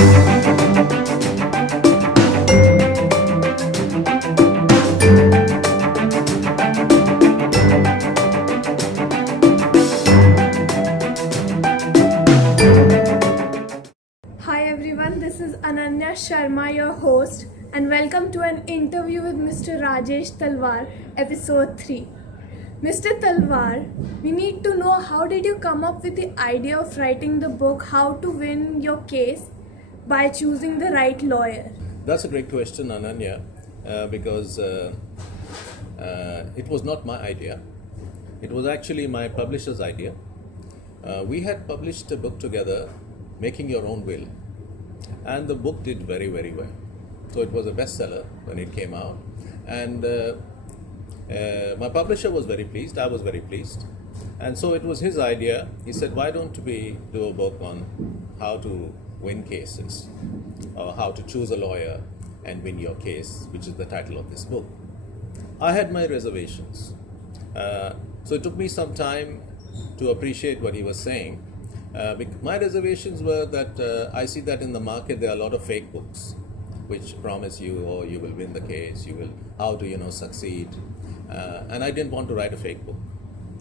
Hi everyone, this is Ananya Sharma, your host, and welcome to an interview with Mr. Rajesh Talwar, episode 3. Mr. Talwar, we need to know, how did you come up with the idea of writing the book How to Win Your Case by choosing the right lawyer? That's a great question, Ananya, because it was not my idea. It was actually my publisher's idea. We had published a book together, Making Your Own Will, and the book did very, very well. So it was a bestseller when it came out, and my publisher was very pleased, I was very pleased, and so it was his idea. He said, why don't we do a book on how to win cases, or how to choose a lawyer and win your case, which is the title of this book. I had my reservations, so it took me some time to appreciate what he was saying. My reservations were that I see that in the market there are a lot of fake books which promise you, oh, you will win the case, you will, how to succeed, and I didn't want to write a fake book.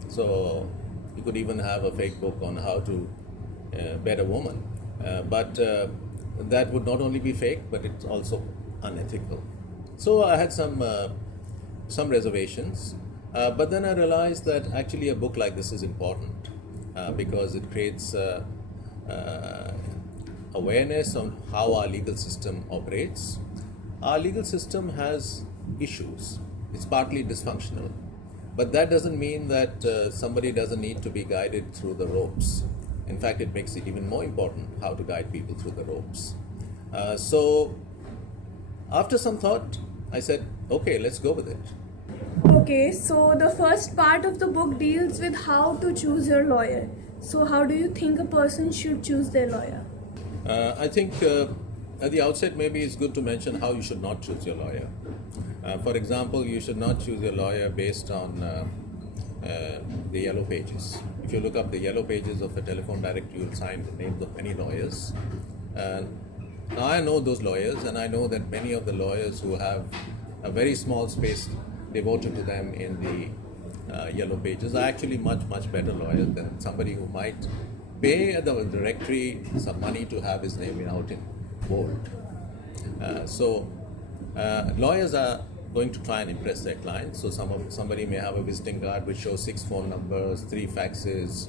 So you could even have a fake book on how to bet a woman, but that would not only be fake, but it's also unethical. So I had some reservations, but then I realized that actually a book like this is important. Because it creates awareness on how our legal system operates. Our legal system has issues. It's partly dysfunctional. But that doesn't mean that somebody doesn't need to be guided through the ropes. In fact, it makes it even more important how to guide people through the ropes. So after some thought, I said, okay, let's go with it. Okay, so the first part of the book deals with how to choose your lawyer. So how do you think a person should choose their lawyer? I think at the outset maybe it's good to mention how you should not choose your lawyer. For example, you should not choose your lawyer based on the yellow pages. If you look up the yellow pages of a telephone directory, you'll find the names of many lawyers. Now I know those lawyers, and I know that many of the lawyers who have a very small space devoted to them in the yellow pages are actually much, much better lawyers than somebody who might pay the directory some money to have his name out in bold. So lawyers are going to try and impress their clients. So somebody may have a visiting card which shows 6 phone numbers, 3 faxes,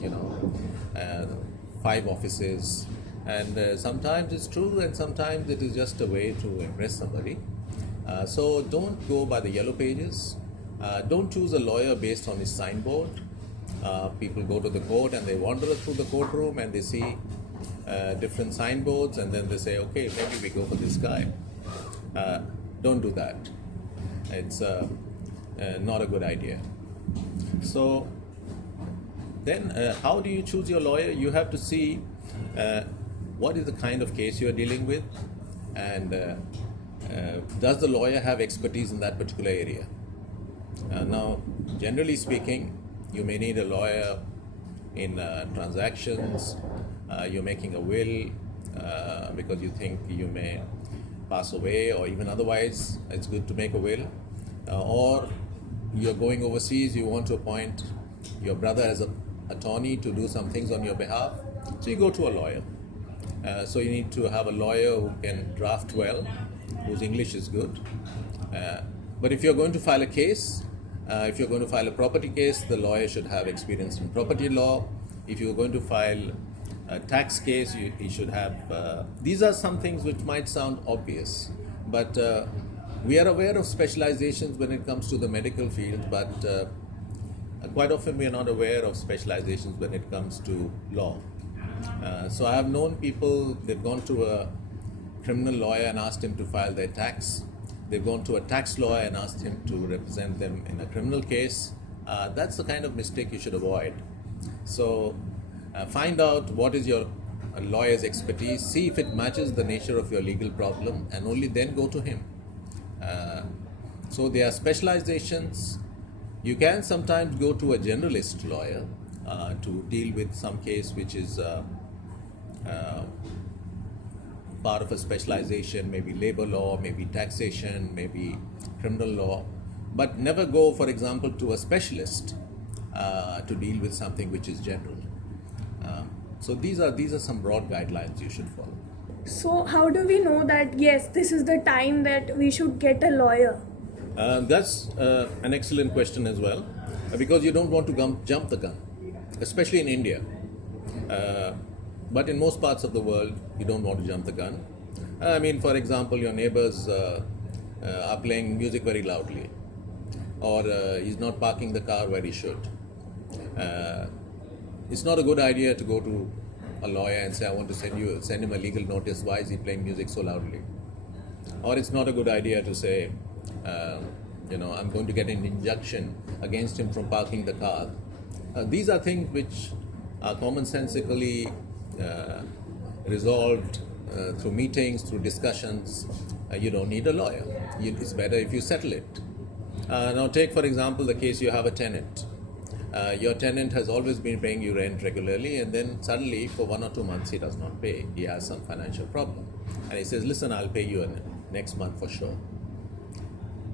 5 offices, and sometimes it's true and sometimes it is just a way to impress somebody. So don't go by the yellow pages. Don't choose a lawyer based on his signboard. People go to the court and they wander through the courtroom and they see different signboards, and then they say, okay, maybe we go for this guy. Don't do that. It's not a good idea. So then how do you choose your lawyer? You have to see what is the kind of case you are dealing with, and does the lawyer have expertise in that particular area? Now, generally speaking, you may need a lawyer in transactions. You're making a will because you think you may pass away, or even otherwise it's good to make a will. Or you're going overseas, you want to appoint your brother as an attorney to do some things on your behalf, so you go to a lawyer. So you need to have a lawyer who can draft well, whose English is good. But if you're going to file a case, if you're going to file a property case, the lawyer should have experience in property law. If you're going to file a tax case, he should have... these are some things which might sound obvious, but we are aware of specializations when it comes to the medical field, but quite often we are not aware of specializations when it comes to law. So I have known people, they've gone to a criminal lawyer and asked him to file their tax. They've gone to a tax lawyer and asked him to represent them in a criminal case. That's the kind of mistake you should avoid. So find out what is your lawyer's expertise, see if it matches the nature of your legal problem, and only then go to him. So there are specializations. You can sometimes go to a generalist lawyer to deal with some case which is part of a specialization, maybe labor law, maybe taxation, maybe criminal law, but never go, for example, to a specialist to deal with something which is general. So these are some broad guidelines you should follow. So, how do we know that yes, this is the time that we should get a lawyer? That's an excellent question as well, because you don't want to jump the gun, especially in India. But in most parts of the world, you don't want to jump the gun. I mean, for example, your neighbors are playing music very loudly, or he's not parking the car where he should. It's not a good idea to go to a lawyer and say, I want to send him a legal notice. Why is he playing music so loudly? Or it's not a good idea to say, I'm going to get an injunction against him from parking the car. These are things which are commonsensically resolved through meetings, through discussions. You don't need a lawyer. It's better if you settle it. Now take, for example, the case you have a tenant. Your tenant has always been paying you rent regularly, and then suddenly for 1 or 2 months he does not pay. He has some financial problem. And he says, listen, I'll pay you next month for sure.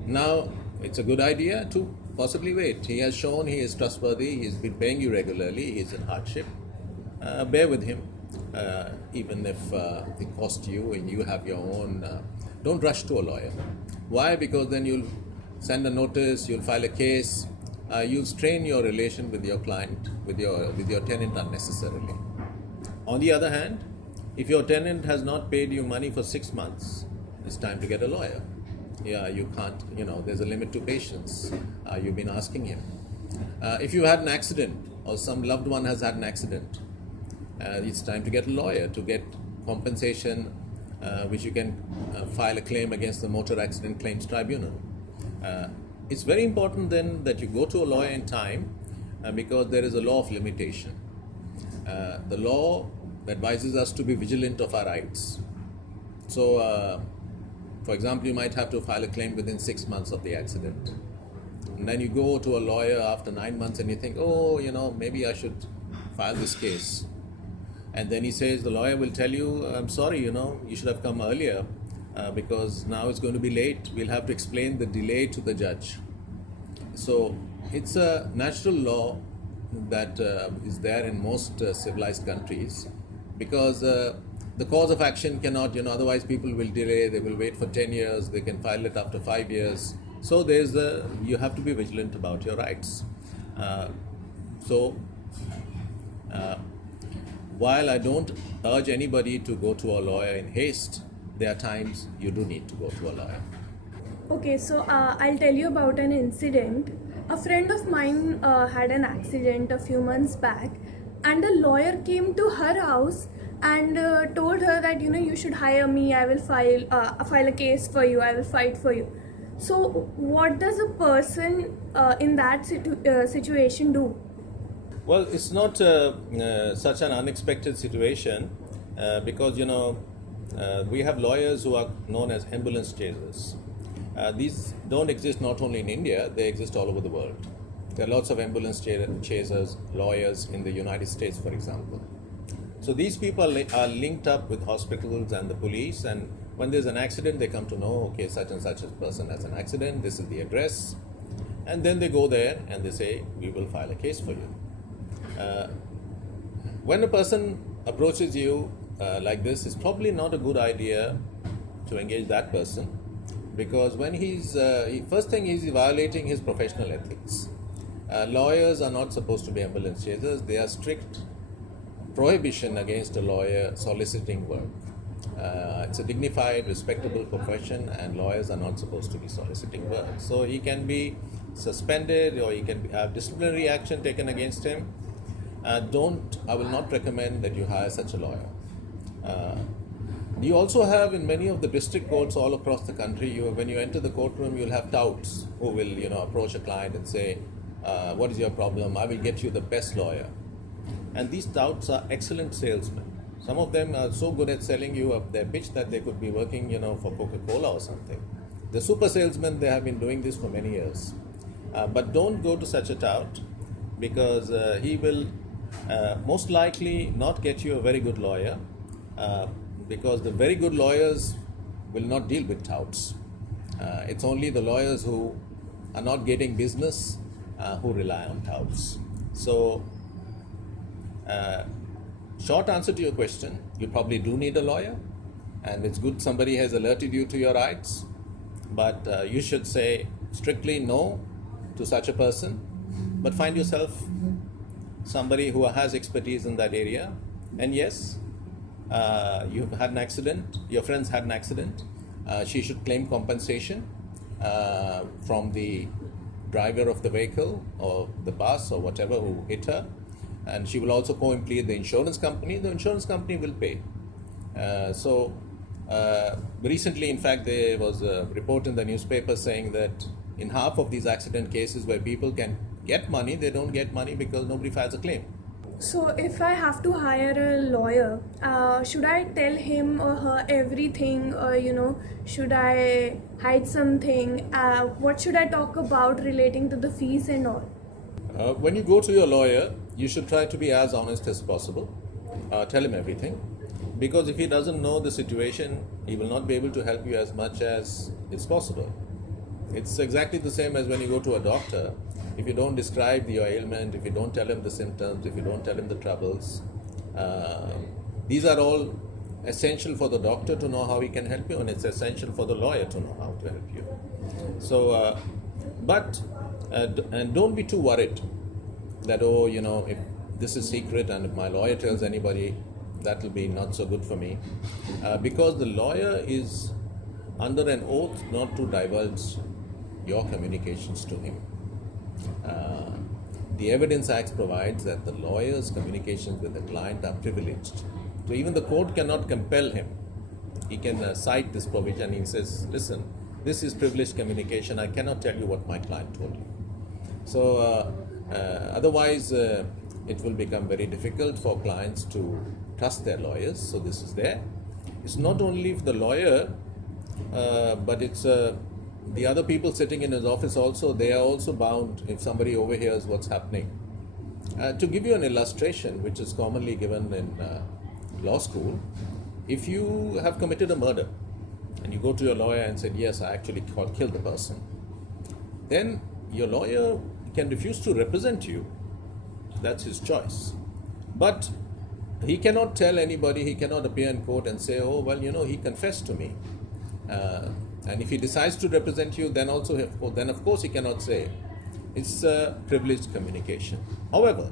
Now, it's a good idea to possibly wait. He has shown he is trustworthy, he's been paying you regularly, he's in hardship. Bear with him, even if it costs you and you have your own. Don't rush to a lawyer. Why? Because then you'll send a notice, you'll file a case, you'll strain your relation with your client, with your tenant unnecessarily. On the other hand, if your tenant has not paid you money for 6 months, it's time to get a lawyer. Yeah, you can't, there's a limit to patience. You've been asking him. If you had an accident or some loved one has had an accident, it's time to get a lawyer to get compensation, which you can file a claim against the Motor Accident Claims Tribunal. It's very important then that you go to a lawyer in time, because there is a law of limitation. The law advises us to be vigilant of our rights. So, for example, you might have to file a claim within 6 months of the accident. And then you go to a lawyer after 9 months and you think, maybe I should file this case. And then the lawyer will tell you, I'm sorry, you should have come earlier because now it's going to be late. We'll have to explain the delay to the judge. So it's a natural law that is there in most civilized countries, because the cause of action cannot, otherwise people will delay, they will wait for 10 years, they can file it after 5 years. So you have to be vigilant about your rights. While I don't urge anybody to go to a lawyer in haste, there are times you do need to go to a lawyer. Okay, so I'll tell you about an incident. A friend of mine had an accident a few months back, and a lawyer came to her house and told her that you should hire me. I will file a case for you. I will fight for you. So, what does a person in that situation do? Well, it's not such an unexpected situation because we have lawyers who are known as ambulance chasers. These don't exist not only in India, they exist all over the world. There are lots of ambulance chasers, lawyers in the United States, for example. So these people are linked up with hospitals and the police, and when there's an accident, they come to know, okay, such and such a person has an accident, this is the address, and then they go there and they say, we will file a case for you. When a person approaches you like this, it's probably not a good idea to engage that person, because when first thing he's violating his professional ethics. Lawyers are not supposed to be ambulance chasers. There are strict prohibition against a lawyer soliciting work. It's a dignified, respectable profession, and lawyers are not supposed to be soliciting work. So he can be suspended, or he can have disciplinary action taken against him. I will not recommend that you hire such a lawyer. You also have in many of the district courts all across the country, when you enter the courtroom, you'll have touts who will approach a client and say, what is your problem? I will get you the best lawyer. And these touts are excellent salesmen. Some of them are so good at selling you up their pitch that they could be working for Coca-Cola or something. The super salesmen, they have been doing this for many years. But don't go to such a tout, because he will most likely not get you a very good lawyer. because the very good lawyers will not deal with touts. It's only the lawyers who are not getting business who rely on touts. So, short answer to your question, you probably do need a lawyer, and it's good somebody has alerted you to your rights, but you should say strictly no to such a person, but find yourself somebody who has expertise in that area. And yes, you've had an accident, your friend's had an accident, she should claim compensation from the driver of the vehicle or the bus or whatever who hit her, and she will also co-implicate the insurance company. The insurance company will pay. Recently, in fact, there was a report in the newspaper saying that in half of these accident cases where people can get money, they don't get money because nobody files a claim. So, if I have to hire a lawyer, should I tell him or her everything, or should I hide something? What should I talk about relating to the fees and all? When you go to your lawyer, you should try to be as honest as possible. Tell him everything, because if he doesn't know the situation, he will not be able to help you as much as is possible. It's exactly the same as when you go to a doctor. If you don't describe your ailment, if you don't tell him the symptoms, if you don't tell him the troubles, these are all essential for the doctor to know how he can help you, and it's essential for the lawyer to know how to help you. So, and don't be too worried that, if this is secret and if my lawyer tells anybody, that will be not so good for me. Because the lawyer is under an oath not to divulge your communications to him. The Evidence Act provides that the lawyer's communications with the client are privileged. So even the court cannot compel him. He can cite this provision. He says, listen, this is privileged communication. I cannot tell you what my client told you. So otherwise, it will become very difficult for clients to trust their lawyers. So this is there. It's not only the lawyer, but it's the other people sitting in his office also. They are also bound if somebody overhears what's happening. To give you an illustration, which is commonly given in law school, if you have committed a murder and you go to your lawyer and said, yes, I actually killed the person, then your lawyer can refuse to represent you. That's his choice. But he cannot tell anybody, he cannot appear in court and say, oh, well, he confessed to me. And if he decides to represent you, then of course he cannot say. It's privileged communication. However,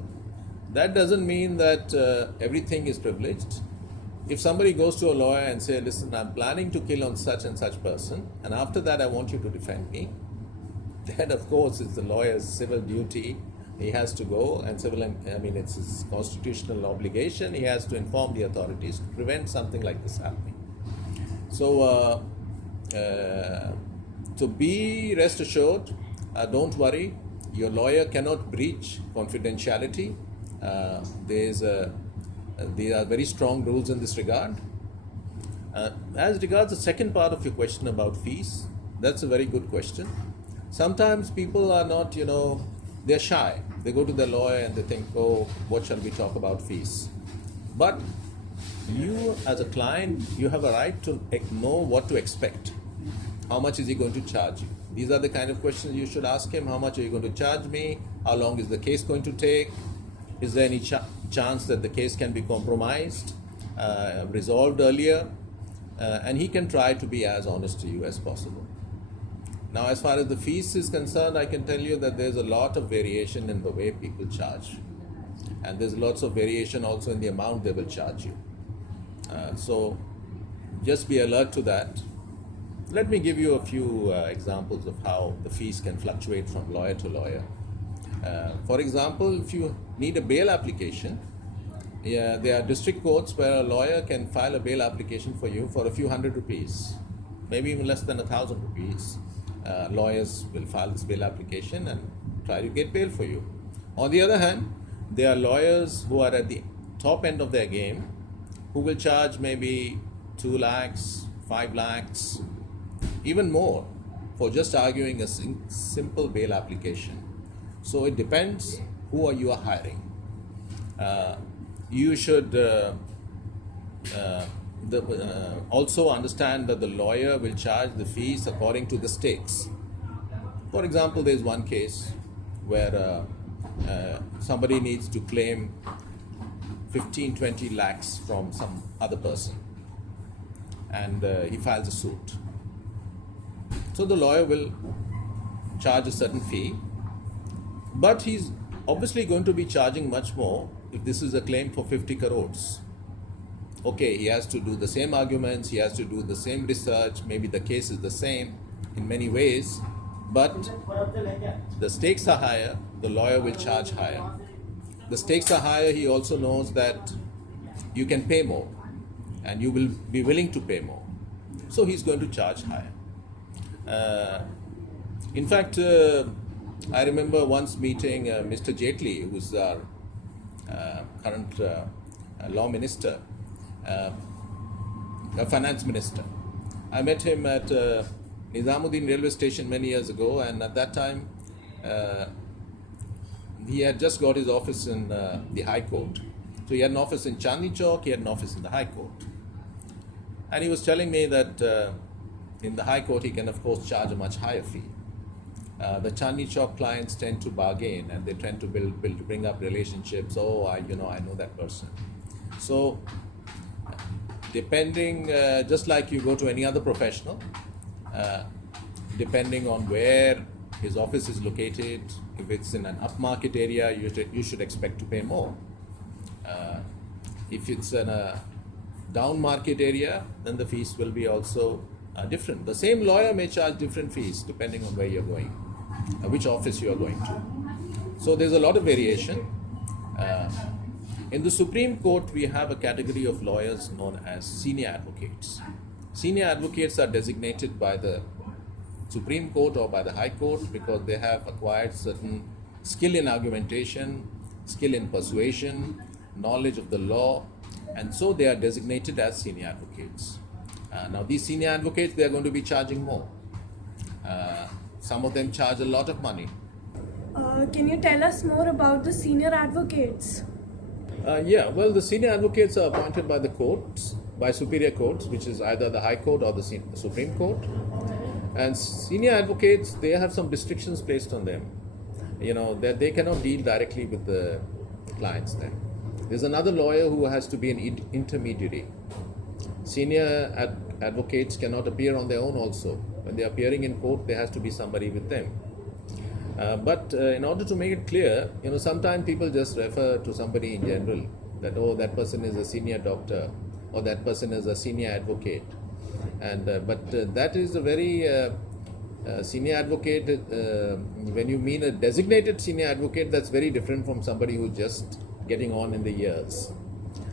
that doesn't mean that everything is privileged. If somebody goes to a lawyer and says, listen, I'm planning to kill on such and such person, and after that I want you to defend me, then of course it's the lawyer's civil duty. He has to go, and it's his constitutional obligation. He has to inform the authorities to prevent something like this happening. So, be rest assured, don't worry, your lawyer cannot breach confidentiality. There are very strong rules in this regard. As regards the second part of your question about fees, that's a very good question. Sometimes people are not, they're shy. They go to their lawyer and they think, oh, what shall we talk about fees? But you as a client, you have a right to know what to expect. How much is he going to charge you? These are the kind of questions you should ask him. How much are you going to charge me? How long is the case going to take? Is there any chance that the case can be compromised, resolved earlier? And he can try to be as honest to you as possible. Now, as far as the fees is concerned, I can tell you that there's a lot of variation in the way people charge. And there's lots of variation also in the amount they will charge you. So just be alert to that. Let me give you a few examples of how the fees can fluctuate from lawyer to lawyer. For example, if you need a bail application, there are district courts where a lawyer can file a bail application for you for a few hundred rupees, maybe even less than 1,000 rupees. Lawyers will file this bail application and try to get bail for you. On the other hand, there are lawyers who are at the top end of their game who will charge maybe 2 lakhs, 5 lakhs, even more for just arguing a simple bail application. So it depends who you are hiring. You should also understand that the lawyer will charge the fees according to the stakes. For example, there's one case where somebody needs to claim 15-20 lakhs from some other person, and he files a suit. So the lawyer will charge a certain fee, but he's obviously going to be charging much more if this is a claim for 50 crores. Okay, he has to do the same arguments, he has to do the same research, maybe the case is the same in many ways, but the stakes are higher, the lawyer will charge higher. The stakes are higher, he also knows that you can pay more and you will be willing to pay more. So he's going to charge higher. In fact, I remember once meeting Mr. Jaitley, who's our current law minister, a finance minister. I met him at Nizamuddin railway station many years ago, and at that time he had just got his office in the High Court. So he had an office in Chandni Chowk, he had an office in the High Court. And he was telling me that in the High Court he can of course charge a much higher fee. The Chandni Chowk clients tend to bargain and they tend to bring up relationships. Oh, I know that person. So depending, just like you go to any other professional, depending on where his office is located, if it's in an upmarket area, you should expect to pay more. If it's in a down market area, then the fees will be also different. The same lawyer may charge different fees depending on where you're going, which office you are going to. So there's a lot of variation. In the Supreme Court, we have a category of lawyers known as senior advocates. Senior advocates are designated by the Supreme Court or by the High Court because they have acquired certain skill in argumentation, skill in persuasion, knowledge of the law, and so they are designated as senior advocates. Now these senior advocates, they are going to be charging more. Some of them charge a lot of money. Can you tell us more about the senior advocates? Well, the senior advocates are appointed by the courts, by superior courts, which is either the High Court or the Supreme Court. And senior advocates, they have some restrictions placed on them. That they cannot deal directly with the clients then. There's another lawyer who has to be an intermediary. Senior advocates cannot appear on their own also. When they're appearing in court, there has to be somebody with them. But in order to make it clear, sometimes people just refer to somebody in general that, oh, that person is a senior doctor or that person is a senior advocate. And but that is a very senior advocate. When you mean a designated senior advocate, that's very different from somebody who's just getting on in the years.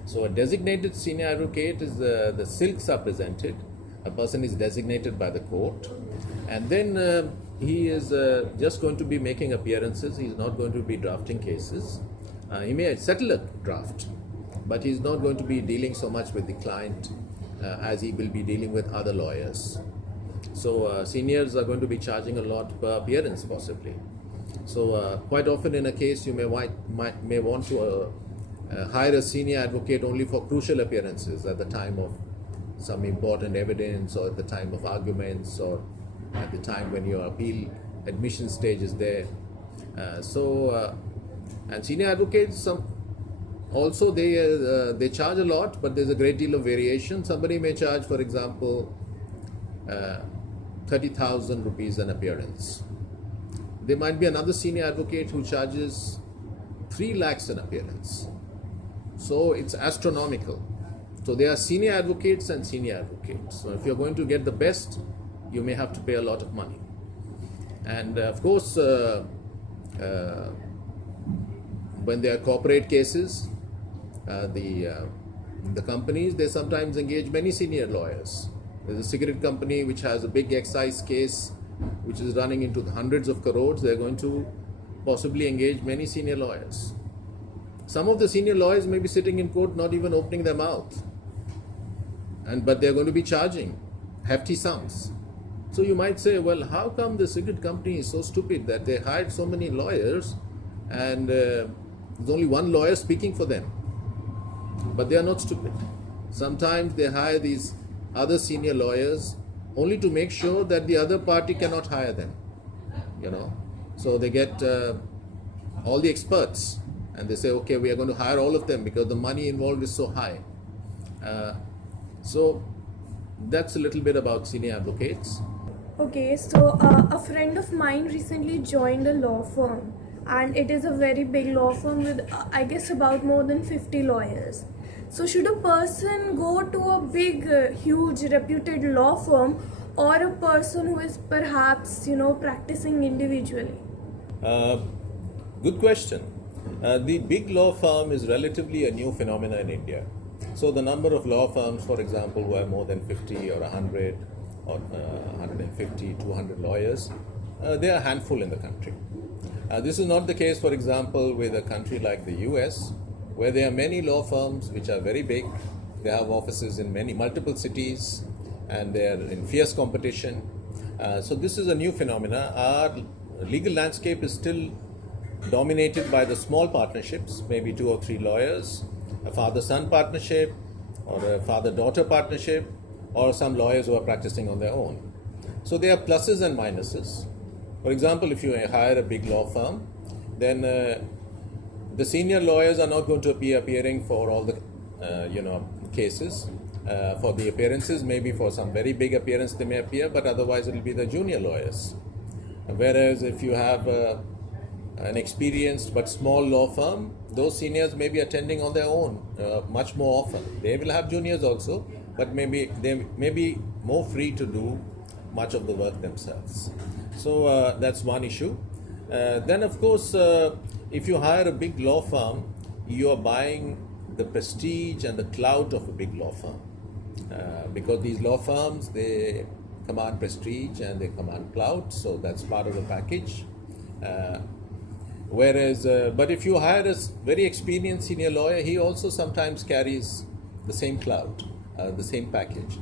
So a designated senior advocate is the silks are presented. A person is designated by the court, and then he is just going to be making appearances. He's not going to be drafting cases. He may settle a draft, but he's not going to be dealing so much with the client as he will be dealing with other lawyers. So seniors are going to be charging a lot per appearance possibly. So quite often in a case you may want to hire a senior advocate only for crucial appearances at the time of some important evidence or at the time of arguments or at the time when your appeal admission stage is there. And senior advocates, also they charge a lot, but there's a great deal of variation. Somebody may charge, for example, 30,000 rupees an appearance. There might be another senior advocate who charges 3 lakhs an appearance. So it's astronomical. So there are senior advocates and senior advocates. So if you're going to get the best, you may have to pay a lot of money. And of course, when there are corporate cases, the companies, they sometimes engage many senior lawyers. There's a cigarette company which has a big excise case which is running into the hundreds of crores. They're going to possibly engage many senior lawyers. Some of the senior lawyers may be sitting in court not even opening their mouth, but they're going to be charging hefty sums. So you might say, well, how come the cigarette company is so stupid that they hired so many lawyers and there's only one lawyer speaking for them? But they are not stupid. Sometimes they hire these other senior lawyers only to make sure that the other party cannot hire them, you know. So they get all the experts and they say, okay, we are going to hire all of them because the money involved is so high. So that's a little bit about senior advocates. Okay, so a friend of mine recently joined a law firm, and it is a very big law firm with, I guess, about more than 50 lawyers. So, should a person go to a big, huge, reputed law firm, or a person who is perhaps, practicing individually? Good question. The big law firm is relatively a new phenomenon in India. So the number of law firms, for example, who have more than 50 or 100 or 150, 200 lawyers, they are a handful in the country. This is not the case, for example, with a country like the US, where there are many law firms which are very big. They have offices in multiple cities, and they are in fierce competition. So this is a new phenomena. Our legal landscape is still dominated by the small partnerships, maybe 2 or 3 lawyers, a father-son partnership, or a father-daughter partnership, or some lawyers who are practicing on their own. So there are pluses and minuses. For example, if you hire a big law firm, then the senior lawyers are not going to be appearing for all the cases. For the appearances, maybe for some very big appearance they may appear, but otherwise it will be the junior lawyers. Whereas if you have an experienced but small law firm, those seniors may be attending on their own much more often. They will have juniors also, but maybe they may be more free to do much of the work themselves. So that's one issue. Then of course, if you hire a big law firm, you are buying the prestige and the clout of a big law firm. Because these law firms, they command prestige and they command clout, so that's part of the package. But if you hire a very experienced senior lawyer, he also sometimes carries the same clout, the same package.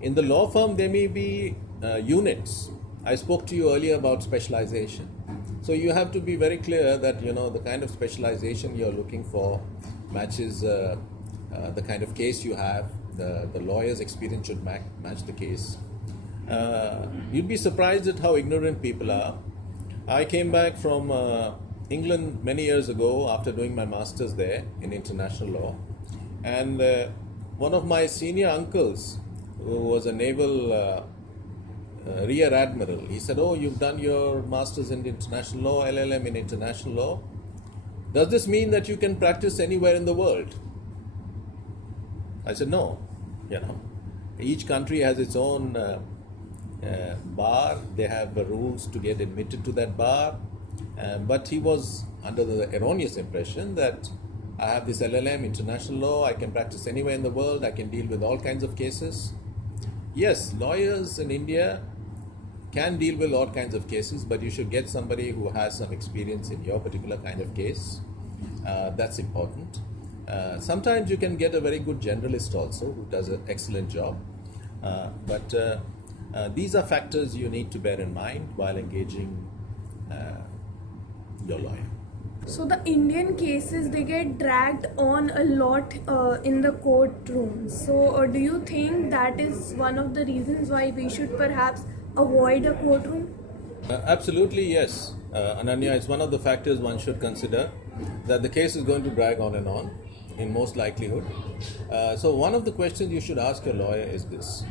In the law firm, there may be units. I spoke to you earlier about specialization. So you have to be very clear that the kind of specialization you're looking for matches the kind of case you have. The lawyer's experience should match the case. You'd be surprised at how ignorant people are. I came back from England many years ago after doing my master's there in international law, and one of my senior uncles, who was a naval rear admiral, he said, "Oh, you've done your master's in international law, LLM in international law. Does this mean that you can practice anywhere in the world?" I said, "No. Each country has its own bar. They have rules to get admitted to that bar." But he was under the erroneous impression that I have this LLM, international law, I can practice anywhere in the world, I can deal with all kinds of cases. Yes, lawyers in India can deal with all kinds of cases, but you should get somebody who has some experience in your particular kind of case. That's important. Sometimes you can get a very good generalist also who does an excellent job. But these are factors you need to bear in mind while engaging your lawyer. So the Indian cases, they get dragged on a lot in the courtroom. So do you think that is one of the reasons why we should perhaps avoid a courtroom? Absolutely, yes. Ananya, it's one of the factors one should consider, that the case is going to drag on and on, in most likelihood. So one of the questions you should ask your lawyer is this,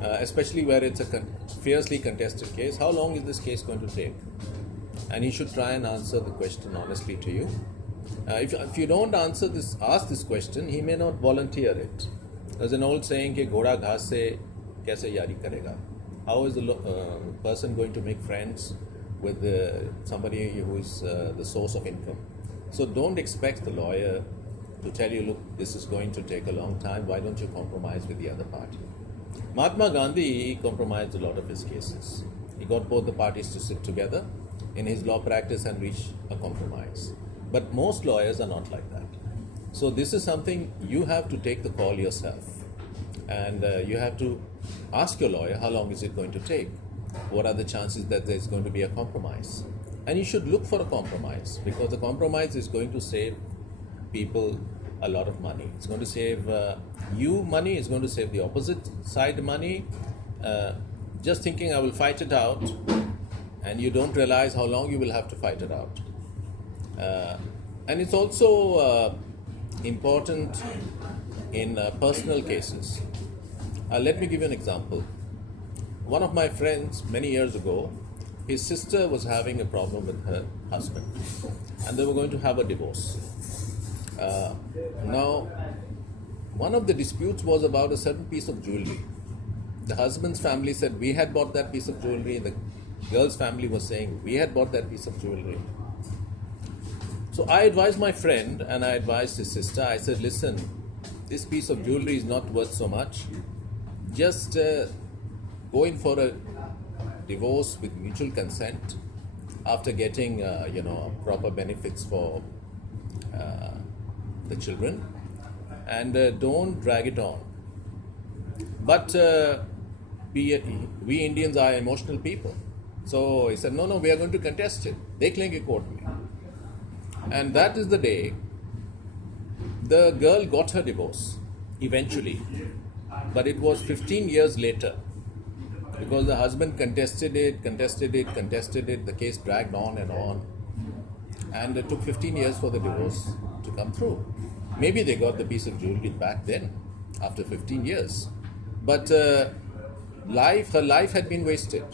especially where it's a fiercely contested case: how long is this case going to take? And he should try and answer the question honestly to you. If you don't ask this question, he may not volunteer it. There's an old saying, कि घोड़ा घास से कैसे यारी करेगा? How is the person going to make friends with somebody who is the source of income? So don't expect the lawyer to tell you, look, this is going to take a long time, why don't you compromise with the other party? Mahatma Gandhi compromised a lot of his cases. He got both the parties to sit together in his law practice and reach a compromise. But most lawyers are not like that. So this is something you have to take the call yourself. And you have to ask your lawyer, how long is it going to take? What are the chances that there's going to be a compromise? And you should look for a compromise, because the compromise is going to save people a lot of money. It's going to save you money, it's going to save the opposite side money. Just thinking I will fight it out, and you don't realize how long you will have to fight it out. And it's also important in personal cases. Let me give you an example. One of my friends many years ago, his sister was having a problem with her husband, and they were going to have a divorce. Now, one of the disputes was about a certain piece of jewelry. The husband's family said, we had bought that piece of jewelry. The girl's family was saying, we had bought that piece of jewelry. So I advised my friend and I advised his sister. I said, listen, this piece of jewelry is not worth so much. Just go in for a divorce with mutual consent after getting, proper benefits for the children, and don't drag it on. But we Indians are emotional people. So he said, no, we are going to contest it. Dekh lenge court mein. And that is the day the girl got her divorce, eventually. But it was 15 years later, because the husband contested it. The case dragged on, and it took 15 years for the divorce to come through. Maybe they got the piece of jewelry back then, after 15 years. But her life had been wasted.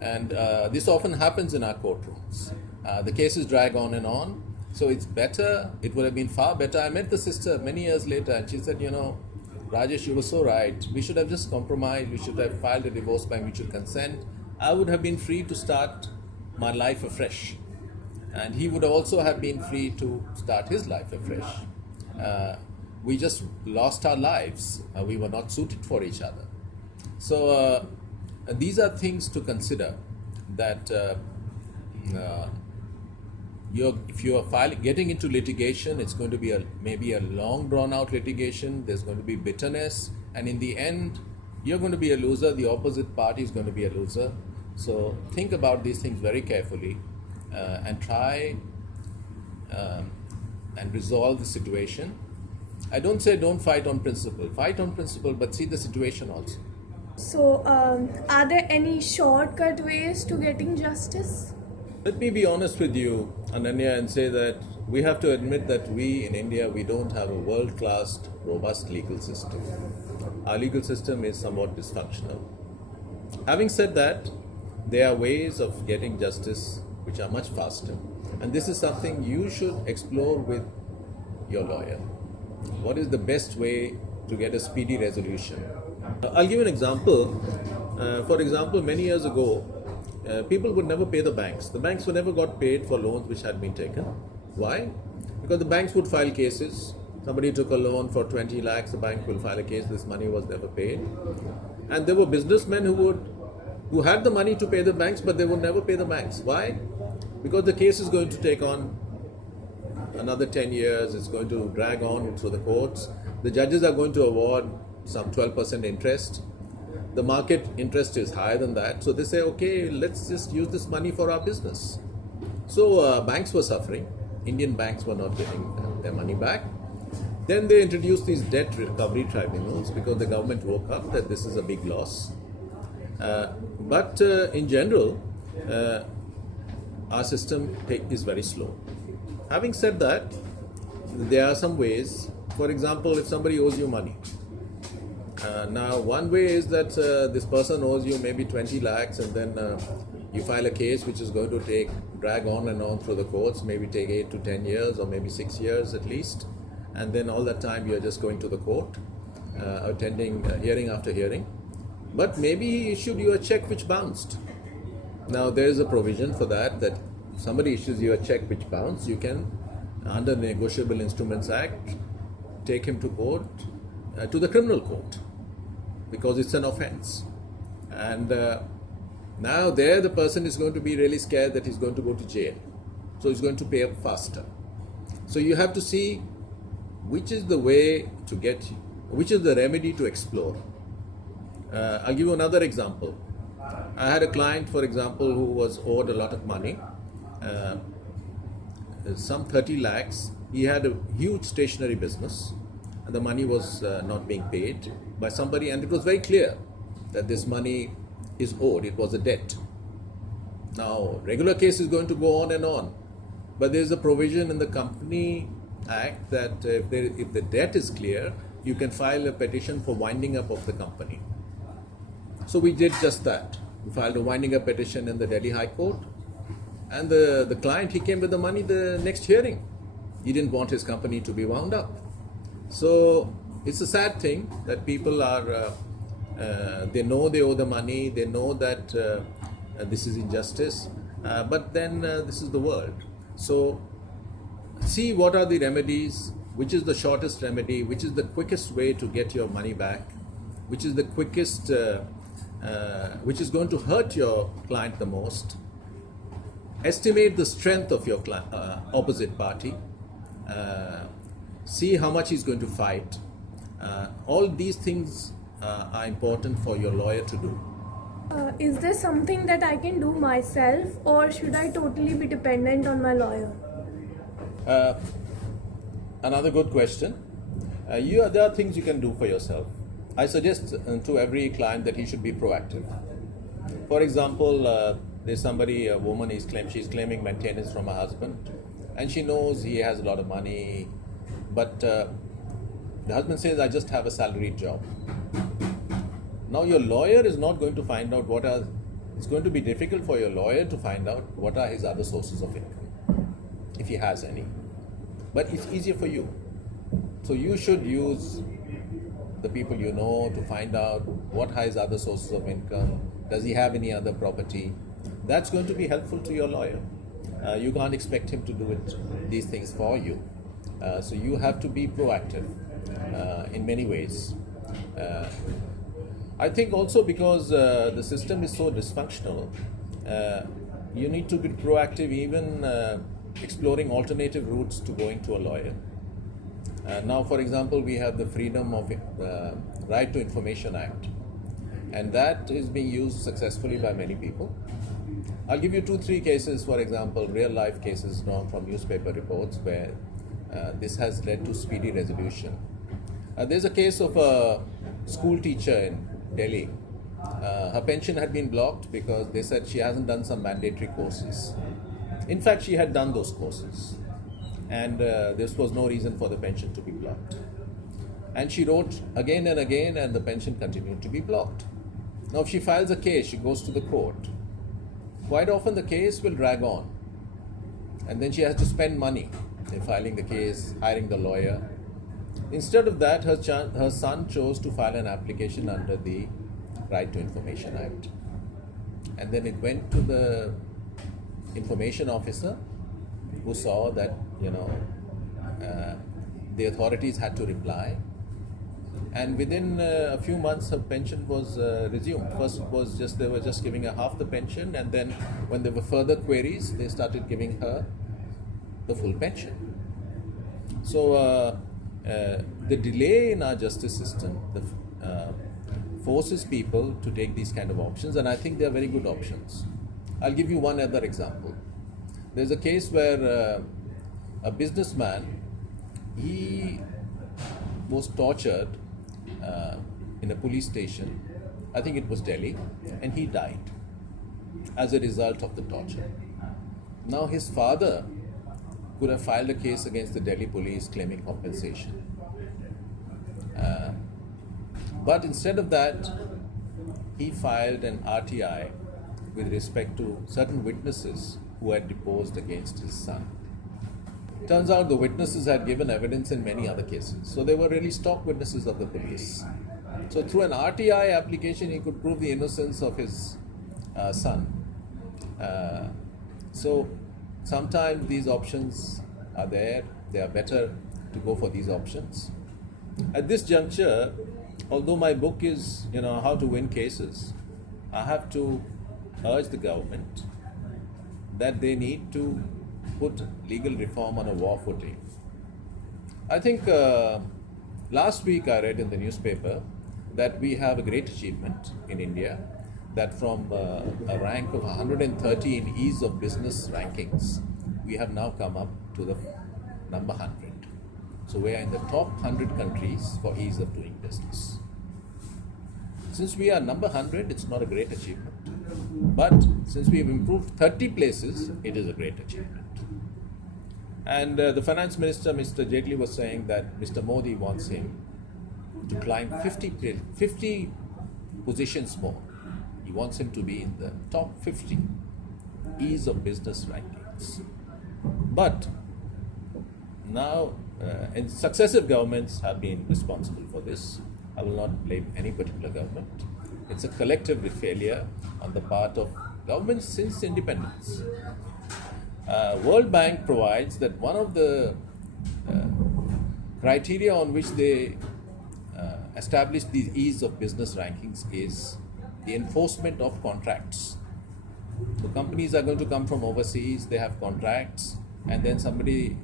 And this often happens in our courtrooms. The cases drag on. So it would have been far better. I met the sister many years later, and she said, Rajesh, you were so right. We should have just compromised. We should have filed a divorce by mutual consent. I would have been free to start my life afresh. And he would also have been free to start his life afresh. We just lost our lives. We were not suited for each other. So these are things to consider, that if you are getting into litigation, it's going to be maybe a long drawn out litigation. There's going to be bitterness, and in the end you're going to be a loser. The opposite party is going to be a loser. So think about these things very carefully and try and resolve the situation. I don't say don't fight on principle. Fight on principle, but see the situation also. So, are there any shortcut ways to getting justice? Let me be honest with you, Ananya, and say that we have to admit that we in India, we don't have a world-class, robust legal system. Our legal system is somewhat dysfunctional. Having said that, there are ways of getting justice which are much faster. And this is something you should explore with your lawyer. What is the best way to get a speedy resolution? I'll give you an example. For example, many years ago, people would never pay the banks. The banks never got paid for loans which had been taken. Why? Because the banks would file cases. Somebody took a loan for 20 lakhs, the bank will file a case, this money was never paid. And there were businessmen who had the money to pay the banks, but they would never pay the banks. Why? Because the case is going to take on another 10 years, it's going to drag on through the courts. The judges are going to award some 12% interest. The market interest is higher than that. So they say, okay, let's just use this money for our business. So banks were suffering. Indian banks were not getting their money back. Then they introduced these debt recovery tribunals because the government woke up that this is a big loss. But in general, our system is very slow. Having said that, there are some ways. For example, if somebody owes you money. Now, one way is that this person owes you maybe 20 lakhs, and then you file a case which is going to drag on and on through the courts, maybe take 8 to 10 years or maybe 6 years at least. And then all that time you're just going to the court, attending hearing after hearing. But maybe he issued you a check which bounced. Now, there is a provision for that if somebody issues you a check which bounced, you can, under the Negotiable Instruments Act, take him to court, to the criminal court, because it's an offense. And now there the person is going to be really scared that he's going to go to jail. So he's going to pay up faster. So you have to see which is the remedy to explore. I'll give you another example. I had a client, for example, who was owed a lot of money, some 30 lakhs, he had a huge stationery business, and the money was not being paid by somebody, and it was very clear that this money is owed. It was a debt. Now, regular case is going to go on, but there is a provision in the Company Act that if the debt is clear, you can file a petition for winding up of the company. So we did just that. We filed a winding up petition in the Delhi High Court, and the client, he came with the money the next hearing. He didn't want his company to be wound up. So it's a sad thing that people are, they know they owe the money, they know that this is injustice, but then this is the world. So see what are the remedies, which is the shortest remedy, which is the quickest way to get your money back, which is the quickest, which is going to hurt your client the most. Estimate the strength of your opposite party. See how much he's going to fight. All these things are important for your lawyer to do. Is there something that I can do myself, or should I totally be dependent on my lawyer? Another good question. There are things you can do for yourself. I suggest to every client that he should be proactive. For example, there's somebody, a woman, she's claiming maintenance from her husband, and she knows he has a lot of money, but the husband says, I just have a salaried job. Now your lawyer is not going to find out it's going to be difficult for your lawyer to find out what are his other sources of income, if he has any. But it's easier for you. So you should use the people you know to find out what are his other sources of income. Does he have any other property? That's going to be helpful to your lawyer. You can't expect him to do these things for you. So you have to be proactive in many ways. I think also because the system is so dysfunctional, you need to be proactive, even exploring alternative routes to going to a lawyer. Now, for example, we have the Freedom of Right to Information Act, and that is being used successfully by many people. I'll give you 2-3 cases, for example, real life cases known from newspaper reports where this has led to speedy resolution. There's a case of a school teacher in Delhi. Her pension had been blocked because they said she hasn't done some mandatory courses. In fact, she had done those courses, and this was no reason for the pension to be blocked. And she wrote again and again, and the pension continued to be blocked. Now, if she files a case, she goes to the court. Quite often the case will drag on, and then she has to spend money in filing the case, hiring the lawyer. Instead of that, her son chose to file an application under the Right to Information Act. And then it went to the information officer, who saw that, the authorities had to reply. And within a few months, her pension was resumed. First, they were just giving her half the pension, and then when there were further queries, they started giving her the full pension. So the delay in our justice system forces people to take these kind of options, and I think they are very good options. I'll give you one other example. There's a case where a businessman, he was tortured in a police station, I think it was Delhi, and he died as a result of the torture. Now his father could have filed a case against the Delhi police claiming compensation. But instead of that, he filed an RTI with respect to certain witnesses who had deposed against his son. Turns out the witnesses had given evidence in many other cases. So they were really stock witnesses of the police. So through an RTI application, he could prove the innocence of his son. So sometimes these options are there. They are better to go for these options. At this juncture, although my book is, how to win cases, I have to urge the government that they need to put legal reform on a war footing. I think last week I read in the newspaper that we have a great achievement in India, that from a rank of 130 in ease of business rankings, we have now come up to the number 100. So we are in the top 100 countries for ease of doing business. Since we are number 100, it's not a great achievement. But since we have improved 30 places, it is a great achievement. And the finance minister, Mr. Jaitley, was saying that Mr. Modi wants him to climb 50 positions more. He wants him to be in the top 50 ease of business rankings. But now, and successive governments have been responsible for this. I will not blame any particular government. It's a collective failure on the part of governments since independence. World Bank provides that one of the criteria on which they establish these ease of business rankings is the enforcement of contracts. So companies are going to come from overseas, they have contracts, and then somebody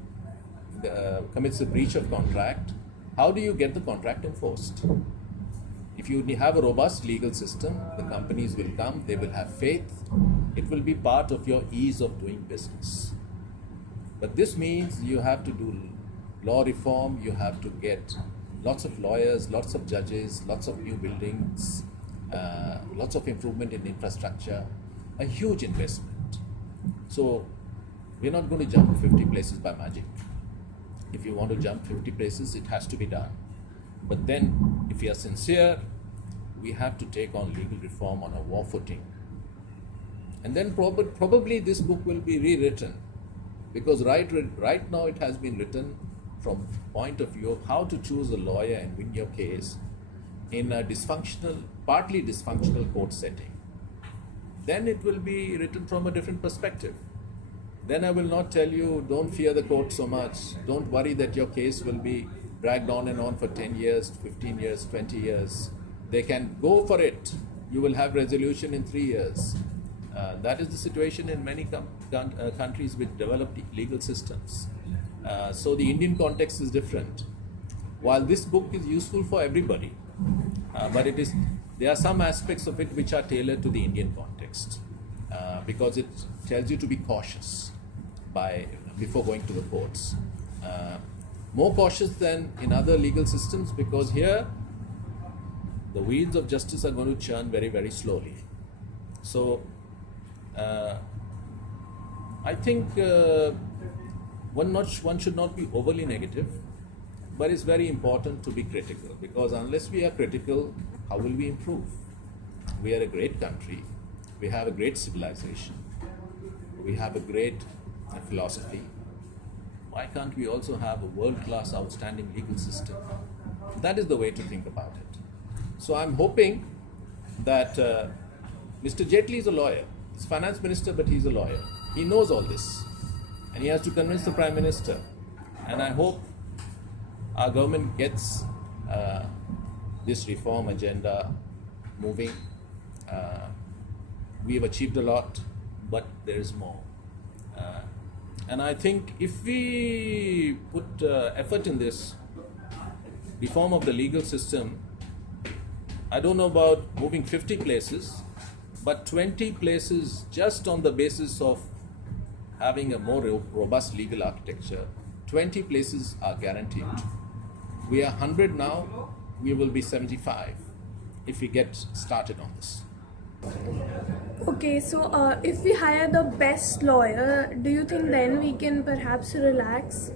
commits a breach of contract. How do you get the contract enforced? If you have a robust legal system, the companies will come, they will have faith, it will be part of your ease of doing business. But this means you have to do law reform, you have to get lots of lawyers, lots of judges, lots of new buildings, lots of improvement in infrastructure, a huge investment. So we're not going to jump 50 places by magic. If you want to jump 50 places, it has to be done. But then, if we are sincere, we have to take on legal reform on a war footing. And then probably this book will be rewritten, because right now it has been written from point of view of how to choose a lawyer and win your case in a partly dysfunctional court setting. Then it will be written from a different perspective. Then I will not tell you, don't fear the court so much, don't worry that your case will be dragged on and on for 10 years, 15 years, 20 years. They can go for it. You will have resolution in 3 years. That is the situation in many countries with developed legal systems. So the Indian context is different. While this book is useful for everybody, but there are some aspects of it which are tailored to the Indian context, because it tells you to be cautious before going to the courts. More cautious than in other legal systems, because here the wheels of justice are going to churn very, very slowly. So I think one should not be overly negative, but it's very important to be critical, because unless we are critical, how will we improve? We are a great country, we have a great civilization, we have a great philosophy. Why can't we also have a world-class, outstanding legal system? That is the way to think about it. So I'm hoping that Mr. Jaitley is a lawyer. He's finance minister, but he's a lawyer. He knows all this, and he has to convince the Prime Minister. And I hope our government gets this reform agenda moving. We have achieved a lot, but there is more. And I think if we put effort in this reform of the legal system, I don't know about moving 50 places, but 20 places just on the basis of having a more robust legal architecture, 20 places are guaranteed. We are 100 now, we will be 75 if we get started on this. Okay, so if we hire the best lawyer, do you think then we can perhaps relax?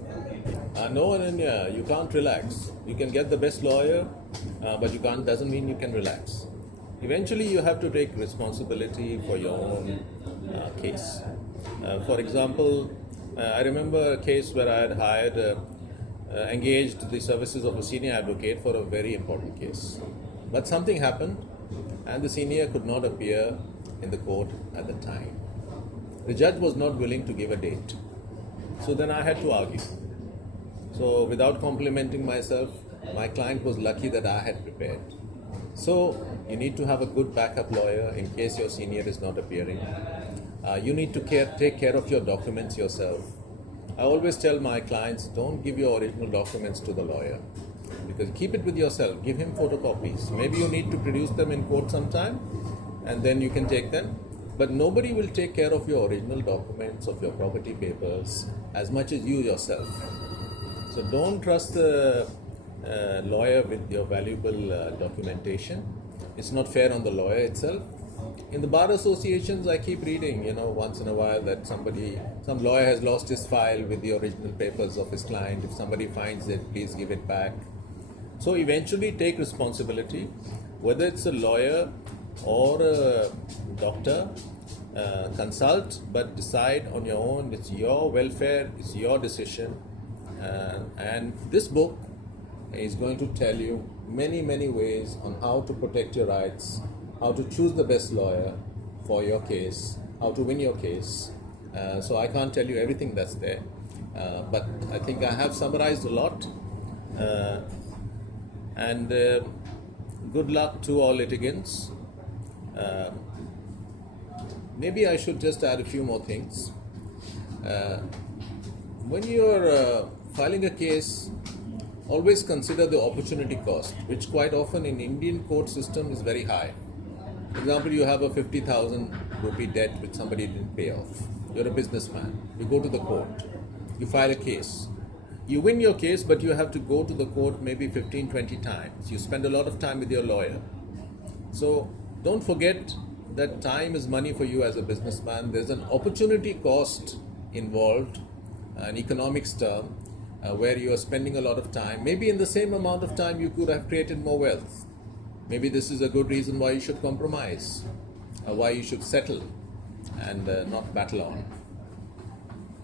No, Ananya, you can't relax. You can get the best lawyer, but doesn't mean you can relax. Eventually, you have to take responsibility for your own case. For example, I remember a case where I had engaged the services of a senior advocate for a very important case. But something happened, and the senior could not appear in the court at the time. The judge was not willing to give a date. So then I had to argue. So without complimenting myself, my client was lucky that I had prepared. So you need to have a good backup lawyer in case your senior is not appearing. You need to take care of your documents yourself. I always tell my clients, don't give your original documents to the lawyer, because keep it with yourself. Give him photocopies. Maybe you need to produce them in court sometime, and then you can take them. But nobody will take care of your original documents, of your property papers, as much as you yourself. So don't trust the lawyer with your valuable documentation. It's not fair on the lawyer itself. In the bar associations, I keep reading, once in a while that some lawyer has lost his file with the original papers of his client. If somebody finds it, please give it back. So eventually take responsibility, whether it's a lawyer or a doctor, consult, but decide on your own. It's your welfare, it's your decision. And this book is going to tell you many, many ways on how to protect your rights, how to choose the best lawyer for your case, how to win your case. So I can't tell you everything that's there, but I think I have summarized a lot. And good luck to all litigants. Maybe I should just add a few more things. When you're filing a case, always consider the opportunity cost, which quite often in Indian court system is very high. For example, you have a 50,000 rupee debt which somebody didn't pay off. You're a businessman. You go to the court. You file a case. You win your case, but you have to go to the court maybe 15, 20 times. You spend a lot of time with your lawyer. So don't forget that time is money for you as a businessman. There's an opportunity cost involved, an economics term, where you are spending a lot of time. Maybe in the same amount of time you could have created more wealth. Maybe this is a good reason why you should compromise, why you should settle and not battle on.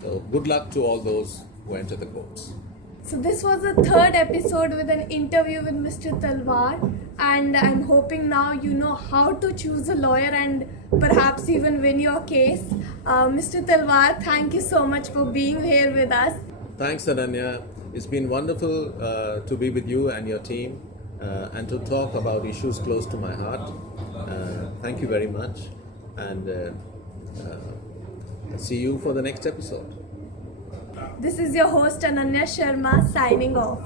So good luck to all those who enter the courts. So this was the third episode with an interview with Mr. Talwar, and I'm hoping now you know how to choose a lawyer and perhaps even win your case. Mr. Talwar, thank you so much for being here with us. Thanks, Ananya. It's been wonderful to be with you and your team and to talk about issues close to my heart. Thank you very much, and see you for the next episode. This is your host Ananya Sharma signing off.